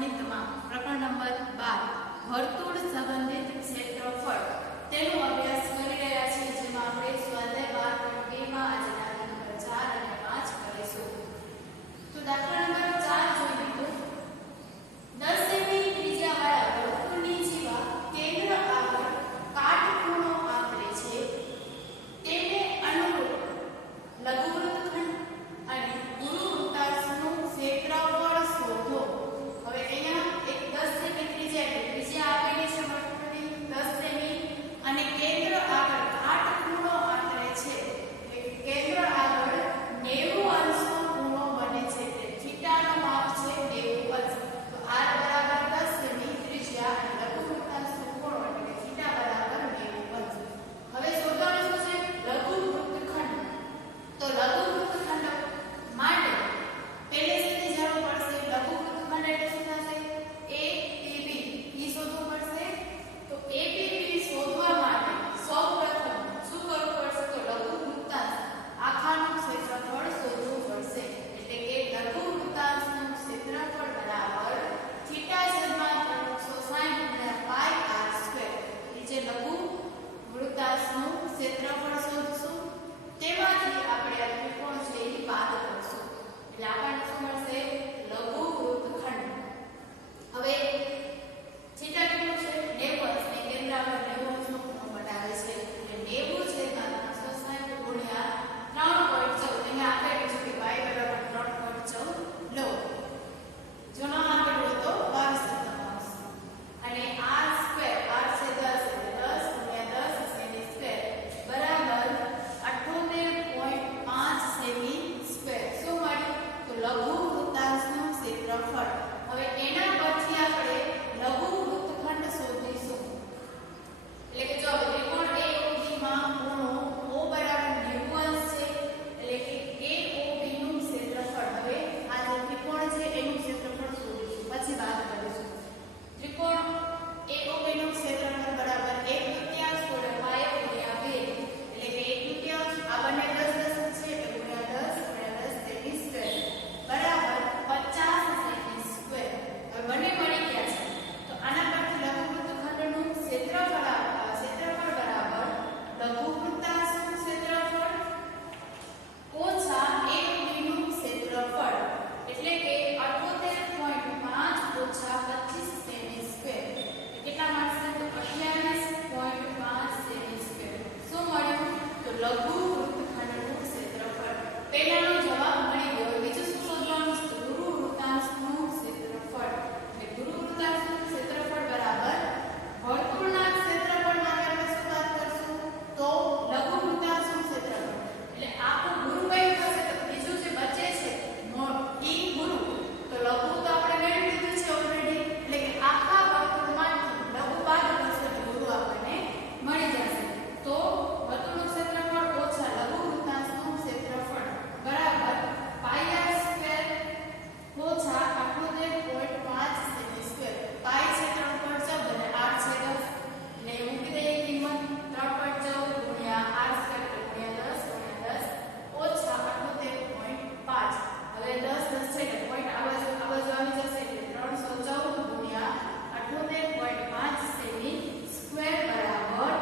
ગણિતમાં પ્રકરણ નંબર 12 વર્તુળ સંબંધિત ક્ષેત્રફળ તેનો અભ્યાસ કરી રહ્યા છીએ, જેમાં આપણે સ્વાધ્યાય 12.2 માં આજે દાખલા નંબર 4 અને 5 કરીશું. તો દાખલા નંબર 4 જોઈ લીધું. 10 સેમી ત્રિજ્યાવાળા વર્તુળની જીવા કેન્દ્ર આગળ કાટખૂણો આંતરે છે. તેને અનુરૂપ લઘુવૃત્તખંડ અને ગુરુવૃત્તાંશનું ક્ષેત્રફળ શોધો. હવે અહીંયા એક 10 સેમી ત્રિજ્યા એટલે ત્રિજ્યા આપેલી છે વર્તુળની 10 સેમી અને કેન્દ્ર આગળ કાટખૂણો આંતરે છે. કેન્દ્ર આગળ 90 અંશનો ખૂણો બને છે. એટલે થીટાનું માપ છે 90 અંશ. તો r બરાબર 10 સેમી ત્રિજ્યા અને લઘુવૃત્તાંશનો ખૂણો એટલે થીટા બરાબર 90 અંશ. હવે શોધવાનું શું છે? લઘુવૃત્તખંડ. તો લઘુવૃત્તખંડ માટે પહેલે શેની જરૂર પડશે? લઘુવૃત્તખંડ એટલે શું થશે? APB ઈ શોધવું પડશે. તો APB શોધવા માટે સૌપ્રથમ શું કરવું પડશે? તો લઘુવૃત્તાંશ આખાનું ક્ષેત્રફળ શોધવું પડશે. એટલે કે લઘુવૃત્તાંશનું ક્ષેત્રફળ બરાબર થીટા છેદમાં 360 ગુણ્યા પાઈ r સ્ક્વેર. એ જે લઘુવૃત્તાંશનું ક્ષેત્રફળ શોધશું તેમાંથી આપણે આ ત્રિકોણ છે એ બાદ કરશું. એટલે આપણને શું મળશે? લઘુવૃત્તખંડ. હવે થીટા કેટલું છે? 90 અંશ ને કેન્દ્ર આગળ 90 અંશનો ખૂણો બનાવે છે. એટલે 90 છેદમાં 360 ગુણ્યા 3.14. અહીંયા આપેલું છે કે y બરાબર 3.14 લો. જો ન આપેલું હોય તો 22 અને r સ્ક્વેર, r છે 10 એટલે 10 ગુણ્યા 10 સેમી સ્ક્વેર બરાબર 78.5 સેમી સ્ક્વેર. શું મળ્યું? તો લઘુવૃત્તાંશનું ક્ષેત્રફળ. હવે એના પરથી આપણે લઘુવૃત્તખંડ શોધીશું. એટલે કે જો ત્રિકોણ AOB માં ખૂણો O બરાબર 90 અંશ છે. એટલે કે AOB નું ક્ષેત્રફળ. હવે આ જે ત્રિકોણ છે એનું ક્ષેત્રફળ શોધીશું, પછી વાત કરીશું. ત્રિકોણ AOB નું ક્ષેત્રફળ બરાબર 1/3 પાયો ગુણ્યા 2. એટલે કે 1/3 આ બંને 10 10 છે એટલે ગુણ્યા 10 સેમી સ્ક્વેર બરાબર 50 સેમી સ્ક્વેર. હવે બંને મળી ગયા છે. તો આના પરથી લઘુવૃત્તખંડનું ક્ષેત્રફળ બરાબર લઘુવૃત્તાંશનું ક્ષેત્રફળ ઓછા AOB નું ક્ષેત્રફળ. એટલે કે 78.5 ઓછા 25 સેમી સ્ક્વેર. કેટલા મળશે? તો 28.5 સેમી સ્ક્વેર. શું મળ્યું? તો લઘુવૃત્તખંડનું ક્ષેત્રફળ. પહેલાનો જવાબ મળી ગયો. બીજું શું શોધવાનું છે? ગુરુવૃત્તાંશનું ક્ષેત્રફળ. એટલે ગુરુવૃત્તાંશનું ક્ષેત્રફળ બરાબર વર્તુળના ક્ષેત્રફળમાં આપણે શું વાત કરશું? તો લઘુવૃત્તાંશનું ક્ષેત્રફળ. એટલે આખું ગુરુ કયું થશે? તો બીજું જે બચે છે ઈ ગુરુ. તો લઘુ તો આપણે મેળવી લીધું છે ઓલરેડી. એટલે કે આખા વર્તુળમાંથી લઘુ બાદ કરશે તો ગુરુ આપણને મળી જશે. તો વર્તુળનું ક્ષેત્રફળ ઓછા લઘુવૃત્તાંશનું ક્ષેત્રફળ બરાબર પાઈ r સ્ક્વેર ઓછા 78.5 સેમી સ્ક્વેર. પાઈ છે 3.14 અને r છે 10. એટલે મૂકી દઈએ કિંમત 3.14 ગુણ્યા r સ્ક્વેર ગુણ્યા 10 ઓછા 78.5. હવે 10 10 છે એટલે પોઈન્ટ આ બાજુ આવી જશે એટલે 314 ગુણ્યા 78.5 સેમી સ્ક્વેર બરાબર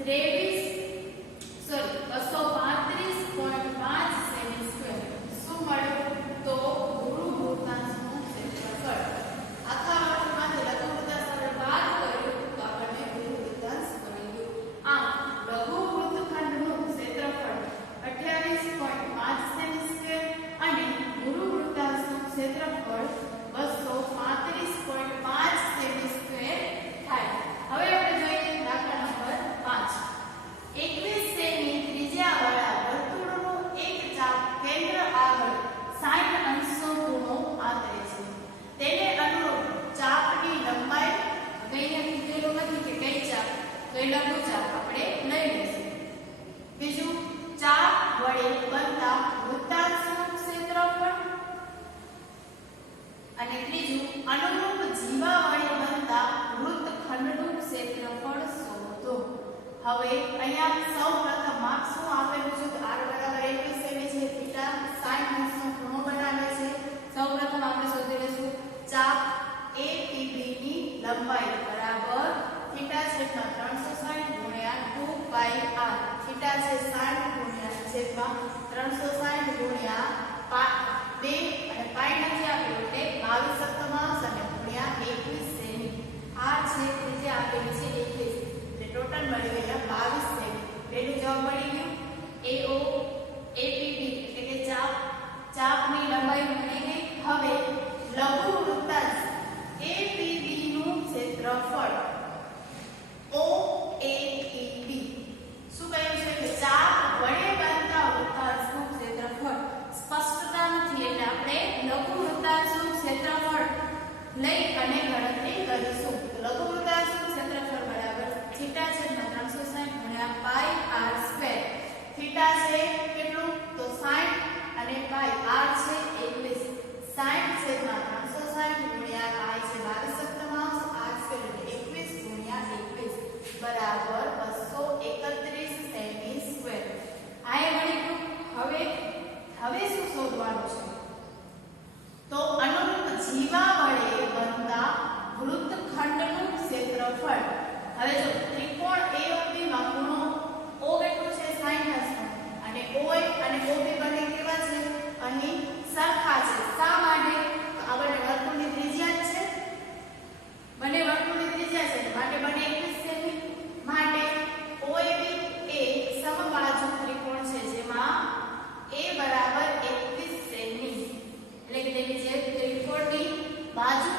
235.5 સેમી સ્ક્વેર. શું મળ્યું? તો ગુરુવૃત્તાંશનું ક્ષેત્રફળ. આખા વર્તુળમાંથી લઘુવૃત્તાંશ આપણે બાદ કર્યું તો આપણને ગુરુવૃત્તાંશ મળી ગયું. આમ લઘુવૃત્તખંડનું ક્ષેત્રફળ 28.5 સેમી સ્ક્વેર અને ગુરુવૃત્તાંશનું ક્ષેત્રફળ 235.5 સેમી સ્ક્વેર થાય. હવે આપણે જોઈએ દાખલા નંબર 5. 21 સેમી ત્રિજ્યાવાળા વર્તુળનું એક ચાપ કેન્દ્ર આગળ 60 અંશનો ખૂણો આંતરે છે. તેને અનુરૂપ ચાપની લંબાઈ અહીંયા કીધેલું નથી કે કઈ ચાપ, તો એ લઘુ ચાપ આપણે લઈ લઈશું. બીજું ચાપ વડે બનતા વૃત્તાંશનું ક્ષેત્રફળ અને ત્રીજું અનુરૂપ જીવા વડે બનતા વૃત્તખંડનું ક્ષેત્રફળ શોધો. હવે અહીંયા સૌપ્રથમ માપ શું આપેલું છે? r બરાબર 21 સેમી છે. થીટા 60 અંશનો ખૂણો બનાવે છે. સૌપ્રથમ આપણે શોધી લઈશું ચાપ લંબાઈ બરાબર થીટા છેદમાં 360 ગુણ્યા 2 પાઈ r. થીટા છે 60 ગુણ્યા છેદમાં 360 ગુણ્યા 2 અને પાઈ નથી આપેલું એટલે 22 સપ્તમાંશ અને ગુણ્યા 21 સેમી. r છે ત્રિજ્યા આપેલી છે 21 એટલે ટોટલ મળી ગયા 22 સેમી. પેલું જવાબ મળી ગયું. AO APB એટલે કે ચાપની લંબાઈ મળી ગઈ. હવે લઘુ વૃત્તાંશ APB નું ક્ષેત્રફળ OAPB શું કહ્યું છે કે ચાપ વડે બનતા વૃત્તાંશનું ક્ષેત્રફળ. સ્પષ્ટતા નથી એટલે આપણે લઘુ વૃત્તાંશનું ક્ષેત્રફળ લઈ અને ગણતરી કરીશું. લઘુ વૃત્તાંશનું ક્ષેત્રફળ બરાબર થીટા છેદમાં 360 ગુણ્યા પાઈ r સ્ક્વેર. થીટા છે કેટલું તો 60 અને પાઈ r છે 21. 60 છેદમાં 360 ગુણ્યા પાઈ છે 22 સપ્તમાંશ r સ્ક્વેર એટલે 21 ગુણ્યા 21 બરાબર 231 સેમી સ્ક્વેર. આ એ મળી ગયું. હવે શું શોધવાનું છે તો અનુરૂપ જીવા વડે બનતા વૃત્તખંડનું ક્ષેત્રફળ. હવે જો ત્રિકોણ AOB માં ખૂણો O કેટલો છે 60 છે અને OA અને OB બંને કેવા છે અહીં સરખા છે. શા માટે તો આ બંને વર્તુળની ત્રિજ્યા છે. બંને વર્તુળની ત્રિજ્યા છે માટે બંને 21 સેમી. માટે OAB એ સમબાજુ ત્રિકોણ છે જેમાં A બરાબર 21 સેમી એટલે કે તેની જે ત્રિકોણની બાજુ